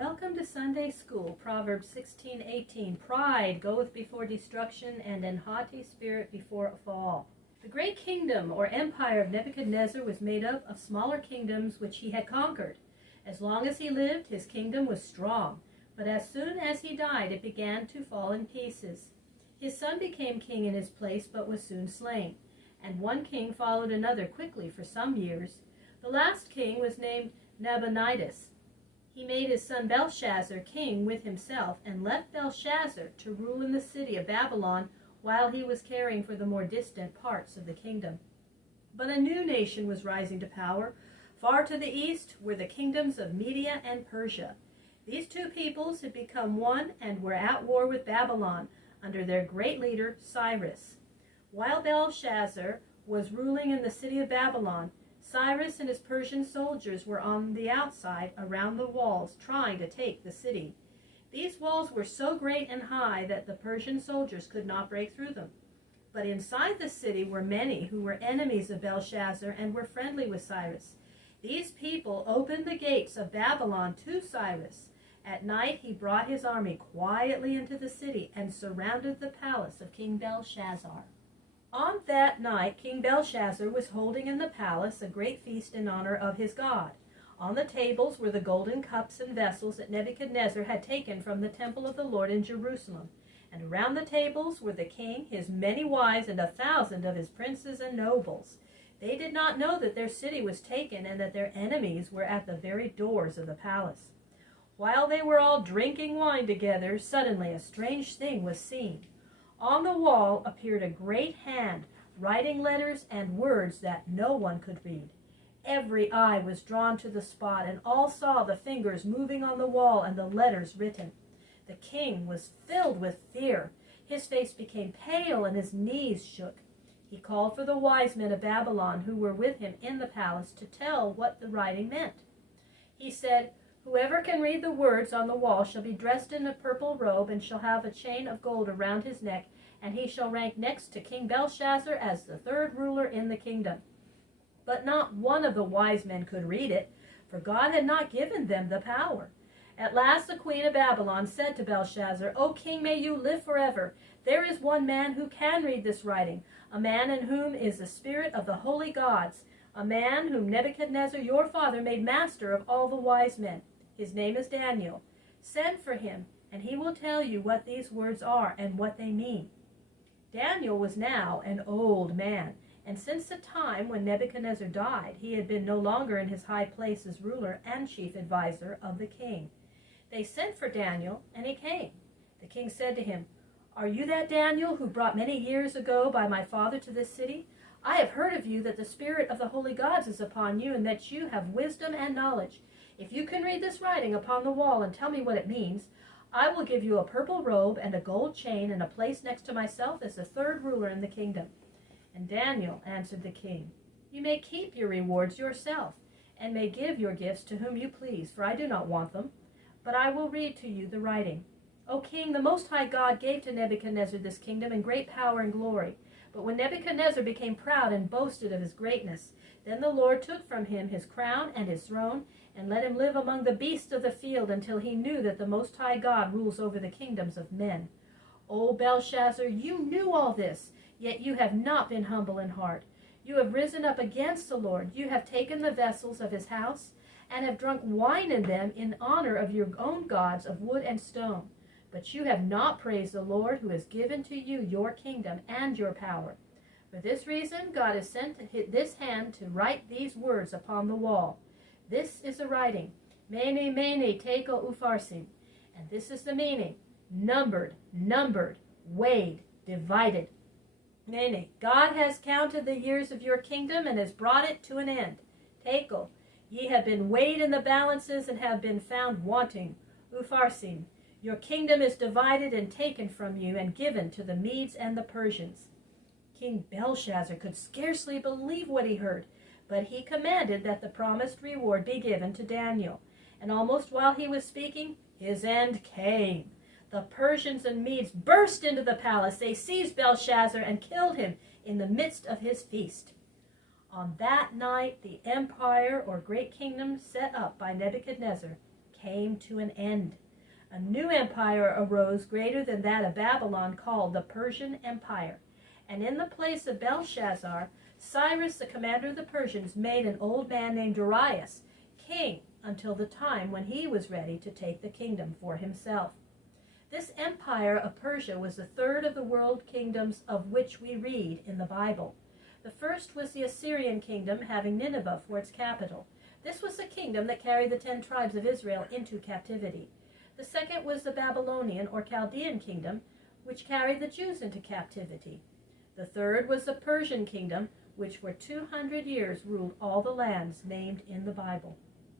Welcome to Sunday School, Proverbs 16:18. Pride goeth before destruction, and an haughty spirit before a fall. The great kingdom or empire of Nebuchadnezzar was made up of smaller kingdoms which he had conquered. As long as he lived, his kingdom was strong, but as soon as he died, it began to fall in pieces. His son became king in his place, but was soon slain, and one king followed another quickly for some years. The last king was named Nabonidus. He made his son Belshazzar king with himself, and left Belshazzar to rule in the city of Babylon while he was caring for the more distant parts of the kingdom. But a new nation was rising to power. Far to the east were the kingdoms of Media and Persia. These two peoples had become one and were at war with Babylon under their great leader Cyrus. While Belshazzar was ruling in the city of Babylon, Cyrus and his Persian soldiers were on the outside around the walls trying to take the city. These walls were so great and high that the Persian soldiers could not break through them. But inside the city were many who were enemies of Belshazzar and were friendly with Cyrus. These people opened the gates of Babylon to Cyrus. At night he brought his army quietly into the city and surrounded the palace of King Belshazzar. On that night, King Belshazzar was holding in the palace a great feast in honor of his god. On the tables were the golden cups and vessels that Nebuchadnezzar had taken from the temple of the Lord in Jerusalem. And around the tables were the king, his many wives, and 1,000 of his princes and nobles. They did not know that their city was taken and that their enemies were at the very doors of the palace. While they were all drinking wine together, suddenly a strange thing was seen. On the wall appeared a great hand, writing letters and words that no one could read. Every eye was drawn to the spot, and all saw the fingers moving on the wall and the letters written. The king was filled with fear. His face became pale and his knees shook. He called for the wise men of Babylon who were with him in the palace to tell what the writing meant. He said, "Whoever can read the words on the wall shall be dressed in a purple robe and shall have a chain of gold around his neck, and he shall rank next to King Belshazzar as the third ruler in the kingdom." But not one of the wise men could read it, for God had not given them the power. At last the queen of Babylon said to Belshazzar, "O king, may you live forever. There is one man who can read this writing, a man in whom is the spirit of the holy gods, a man whom Nebuchadnezzar your father made master of all the wise men. His name is Daniel. Send for him, and he will tell you what these words are and what they mean." Daniel was now an old man, and since the time when Nebuchadnezzar died, he had been no longer in his high place as ruler and chief advisor of the king. They sent for Daniel, and he came. The king said to him, "Are you that Daniel who brought many years ago by my father to this city? I have heard of you that the spirit of the holy gods is upon you, and that you have wisdom and knowledge. If you can read this writing upon the wall and tell me what it means, I will give you a purple robe and a gold chain and a place next to myself as the third ruler in the kingdom." And Daniel answered the king, "You may keep your rewards yourself, and may give your gifts to whom you please, for I do not want them. But I will read to you the writing. O king, the Most High God gave to Nebuchadnezzar this kingdom and great power and glory. But when Nebuchadnezzar became proud and boasted of his greatness, then the Lord took from him his crown and his throne, and let him live among the beasts of the field until he knew that the Most High God rules over the kingdoms of men. O Belshazzar, you knew all this, yet you have not been humble in heart. You have risen up against the Lord. You have taken the vessels of his house, and have drunk wine in them in honor of your own gods of wood and stone. But you have not praised the Lord, who has given to you your kingdom and your power. For this reason, God has sent this hand to write these words upon the wall. This is the writing, Mene, Mene, Tekel, Upharsin. And this is the meaning, numbered, weighed, divided. Mene, God has counted the years of your kingdom and has brought it to an end. Tekel, ye have been weighed in the balances and have been found wanting. Upharsin, your kingdom is divided and taken from you and given to the Medes and the Persians. King Belshazzar could scarcely believe what he heard, but he commanded that the promised reward be given to Daniel. And almost while he was speaking, his end came. The Persians and Medes burst into the palace. They seized Belshazzar and killed him in the midst of his feast. On that night, the empire or great kingdom set up by Nebuchadnezzar came to an end. A new empire arose greater than that of Babylon, called the Persian Empire. And in the place of Belshazzar, Cyrus, the commander of the Persians, made an old man named Darius king until the time when he was ready to take the kingdom for himself. This empire of Persia was the third of the world kingdoms of which we read in the Bible. The first was the Assyrian kingdom, having Nineveh for its capital. This was the kingdom that carried the 10 tribes of Israel into captivity. The second was the Babylonian or Chaldean kingdom, which carried the Jews into captivity. The third was the Persian kingdom, which for 200 years ruled all the lands named in the Bible.